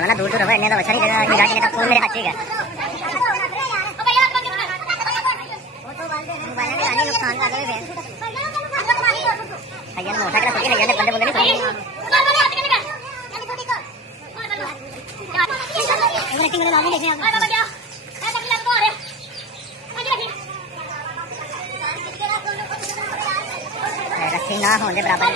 थोड़ा दूर दूर रहने तो अच्छा नहीं लगा। जाके तो फोन मेरे हाथ में है। मोबाइल में आने नुकसान का है। भैया मोटा करा सोची नहीं बंदे बंदे नहीं एक्टिंग करने लाने देखे रस्सी ना होने बराबर